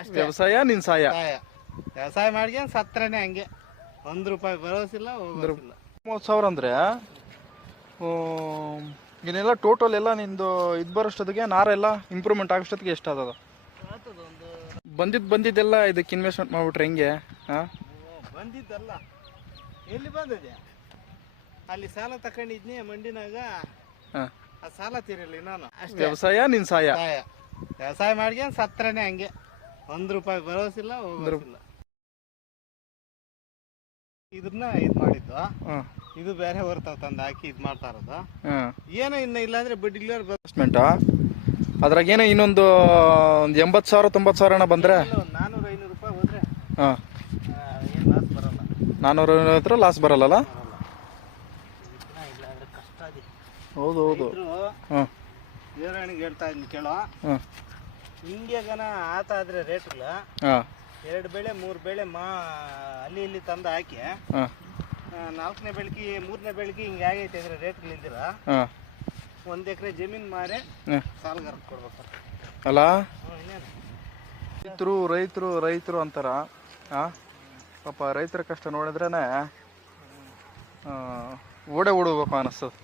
ಅಷ್ಟೇ. ವ್ಯವಸಾಯ ನಿನ್ ಸಾಯ. ವ್ಯವಸಾಯ ಮಾಡ್ಕೊಂಡು ಸತ್ರನೇ ಹಂಗೆ. 1 ರೂಪಾಯಿ ಬರೋಸಿಲ್ಲ ಹೋಗೋಸಿಲ್ಲ. 30,000 ಅಂದ್ರೆ ಇನ್ನೆಲ್ಲ ಟೋಟಲ್ ಎಲ್ಲ ನಿಂದು ಇದು ಬರೋಷ್ಟೊತ್ತಿಗೆ ನಾರೆಲ್ಲ ಇಂಪ್ರೂವ್ಮೆಂಟ್ ಆಗೋಷ್ಟೊತ್ತಿಗೆ ಎಷ್ಟಾದದ? ಬಂದಿದ್ದೆಲ್ಲ ಇದಕ್ಕೆ ಇನ್ವೆಸ್ಟ್ಮೆಂಟ್ ಮಾಡ್ಬಿಟ್ರೆ ಹೆಂಗೆ? ಬಂದಿದ್ದಲ್ಲ ಎಲ್ಲಿ ಬಂದಿದೆ? ಅಲ್ಲಿ ಸಾಲ ತಗೊಂಡಿದ್ನಿ ಮಂಡಿನಾಗ, ಆ ಸಾಲ ತೀರಿಲ್ಲ ನಾನು. ಅಷ್ಟೇ. ವ್ಯವಸಾಯ ನಿನ್ ಸಾಯ. ವ್ಯವಸಾಯ ಮಾಡ್ಕೊಂಡು ಸತ್ರನೇ ಹಂಗೆ. 1 ರೂಪಾಯಿ ಬರೋಸಿಲ್ಲ ಹೋಗೋಸಿಲ್ಲ. ಇದನ್ನ ಇದು ಮಾಡಿದ್ದು, ಇದು ಬೇರೆ ಬರ್ತಾವ ತಂದು ಹಾಕಿ ಇದು ಮಾಡ್ತಾ ಇರೋದು. ಏನೋ ಇನ್ನ ಇಲ್ಲಾಂದ್ರೆ ಬಡ್ಡಿಗ್ಲರ್ ಇನ್ವೆಸ್ಟ್ಮೆಂಟ್ ಅದ್ರಾಗ ಏನೋ ಇನ್ನೊಂದು 80,000 90,000 ಬಂದ್ರೆ 400-500 ರೂಪಾಯಿ ಹೋದ್ರೆ ಏನು ಲಾಸ್ ಬರಲ್ಲ. 400 ಲಾಸ್ ಬರಲ್ಲ. ಇಲ್ಲಾಂದ್ರೆ ಕಷ್ಟ ಇದೆ. ಹೌದು. ದೇವರಾಣಿಗೆ ಹೇಳ್ತಾ ಇದ್ದೀನಿ ಕೇಳೋ, ಹಿಂಗೆ ಆತ ಆದ್ರೆ ರೇಟ್ಗಳು 2 ಬೆಳೆ 3 ಬೆಳೆ ಅಲ್ಲಿ ಇಲ್ಲಿ ತಂದು ಹಾಕಿ 4ನೇ ಬೆಳಕಿ 3ನೇ ಬೆಳಕಿ ಹಿಂಗೆ ಆಗೈತೆ ಅಂದ್ರೆ ರೇಟ್ಗಳು ಇಲ್ದಿರ 1 ಎಕರೆ ಜಮೀನು ಮಾರಿ ಸಾಲಗಾರ ಕೊಡ್ಬೇಕು ಅಲ್ಲ. ರೈತರು ಅಂತಾರ. ಪಾಪ ರೈತರ ಕಷ್ಟ ನೋಡಿದ್ರೇನೆ ಓಡೇ ಓಡಬೇಕು ಅನಿಸ್ತದೆ.